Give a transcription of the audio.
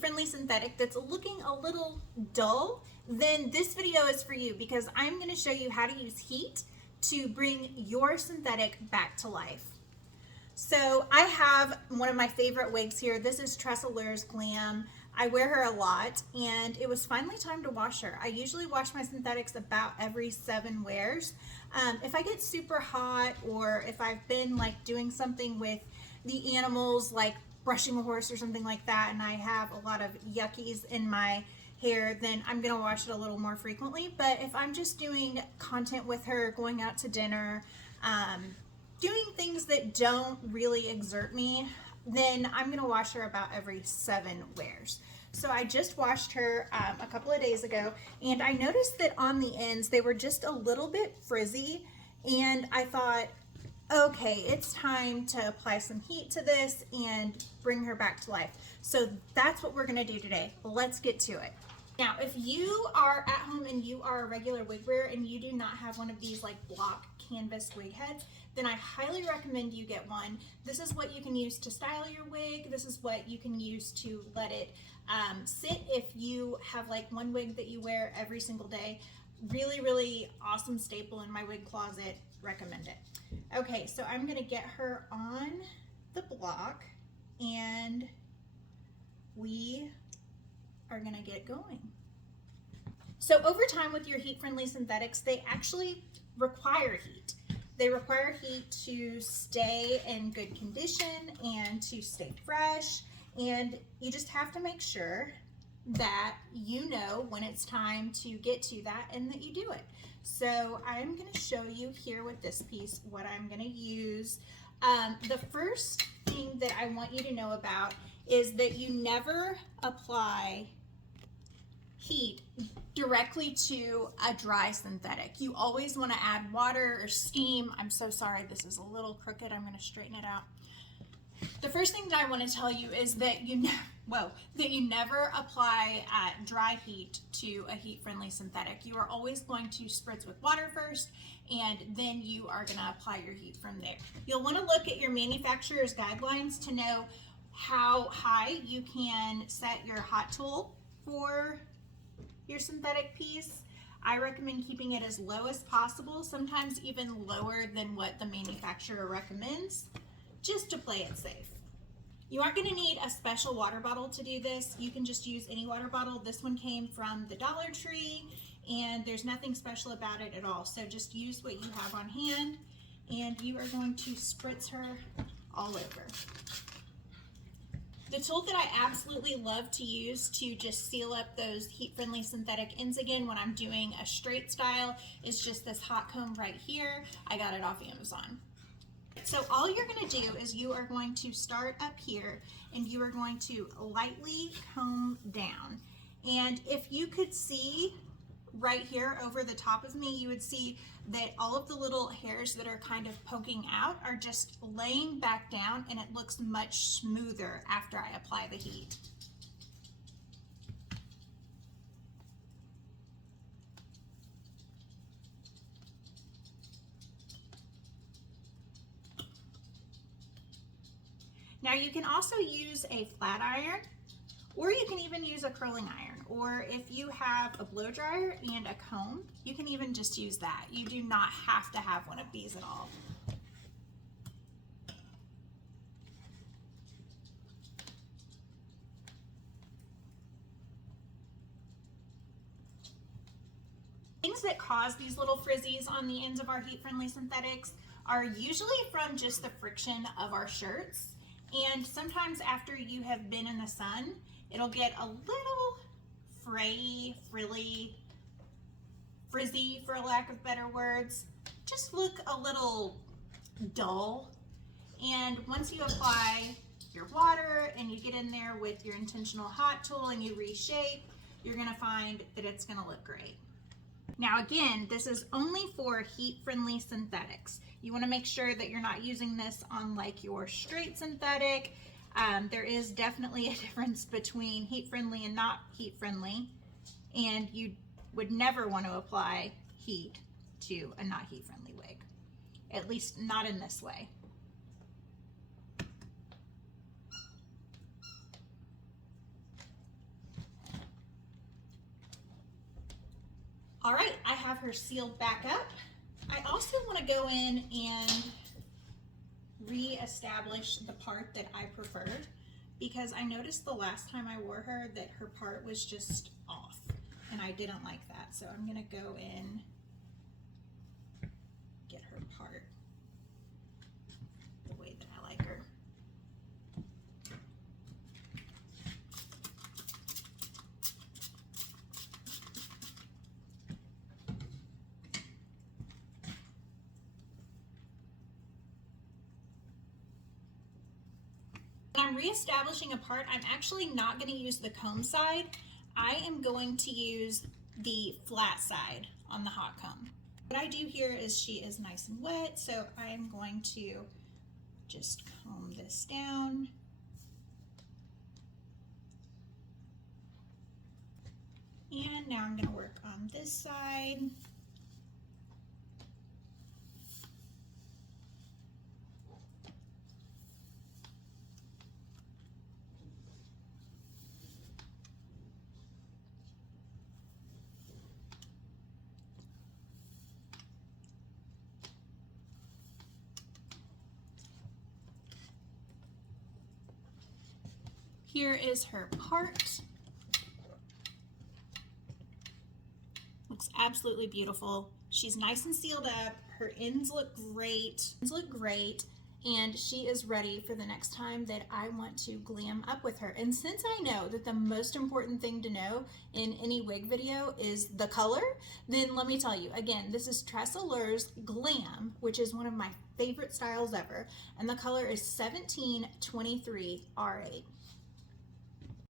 heat-friendly synthetic that's looking a little dull, then this video is for you because I'm going to show you how to use heat to bring your synthetic back to life. So I have one of my favorite wigs here. This is Tressa Lure's Glam. I wear her a lot, and it was finally time to wash her. I usually wash my synthetics about every 7 wears. If I get super hot, or if I've been like doing something with the animals, like brushing a horse or something like that, and I have a lot of yuckies in my hair, then I'm gonna wash it a little more frequently. But if I'm just doing content with her, going out to dinner, doing things that don't really exert me, then I'm gonna wash her about every 7 wears. So I just washed her a couple of days ago, and I noticed that on the ends they were just a little bit frizzy, and I thought, okay, it's time to apply some heat to this and bring her back to life. So that's what we're gonna do today. Let's get to it. Now, if you are at home and you are a regular wig wearer and you do not have one of these like block canvas wig heads, then I highly recommend you get one. This is what you can use to style your wig. This is what you can use to let it sit if you have like one wig that you wear every single day. Really, really awesome staple in my wig closet. Recommend it. Okay, so I'm gonna get her on the block and we are gonna get going. So over time with your heat-friendly synthetics, they actually require heat. They require heat to stay in good condition and to stay fresh, and you just have to make sure that you know when it's time to get to that and that you do it. So I'm going to show you here with this piece what I'm going to use. The first thing that I want you to know about is that you never apply heat directly to a dry synthetic. You always want to add water or steam. I'm so sorry, this is a little crooked. I'm going to straighten it out. The first thing that I want to tell you is that you never apply dry heat to a heat-friendly synthetic. You are always going to spritz with water first, and then you are going to apply your heat from there. You'll want to look at your manufacturer's guidelines to know how high you can set your hot tool for your synthetic piece. I recommend keeping it as low as possible, sometimes even lower than what the manufacturer recommends, just to play it safe. You aren't going to need a special water bottle to do this. You can just use any water bottle. This one came from the Dollar Tree, and there's nothing special about it at all. So just use what you have on hand, and you are going to spritz her all over. The tool that I absolutely love to use to just seal up those heat-friendly synthetic ends again when I'm doing a straight style is just this hot comb right here. I got it off Amazon. So all you're going to do is you are going to start up here and you are going to lightly comb down. And if you could see right here over the top of me, you would see that all of the little hairs that are kind of poking out are just laying back down, and it looks much smoother after I apply the heat. Now you can also use a flat iron, or you can even use a curling iron, or if you have a blow dryer and a comb, you can even just use that. You do not have to have one of these at all. Things that cause these little frizzies on the ends of our heat-friendly synthetics are usually from just the friction of our shirts. And sometimes after you have been in the sun, it'll get a little frayy, frilly, frizzy for lack of better words. Just look a little dull. And once you apply your water and you get in there with your intentional hot tool and you reshape, you're gonna find that it's gonna look great. Now again, this is only for heat-friendly synthetics. You want to make sure that you're not using this on like your straight synthetic. There is definitely a difference between heat-friendly and not heat-friendly, and you would never want to apply heat to a not heat-friendly wig, at least not in this way. All right, I have her sealed back up. I also want to go in and re-establish the part that I preferred, because I noticed the last time I wore her that her part was just off and I didn't like that. So I'm gonna go in, get her part the way that I like her. When I'm reestablishing a part, I'm actually not going to use the comb side. I am going to use the flat side on the hot comb. What I do here is she is nice and wet, so I am going to just comb this down. And now I'm going to work on this side. Here is her part. Looks absolutely beautiful. She's nice and sealed up. Her ends look great. And she is ready for the next time that I want to glam up with her. And since I know that the most important thing to know in any wig video is the color, then let me tell you, again, this is Tress Allures Glam, which is one of my favorite styles ever. And the color is 1723 R8.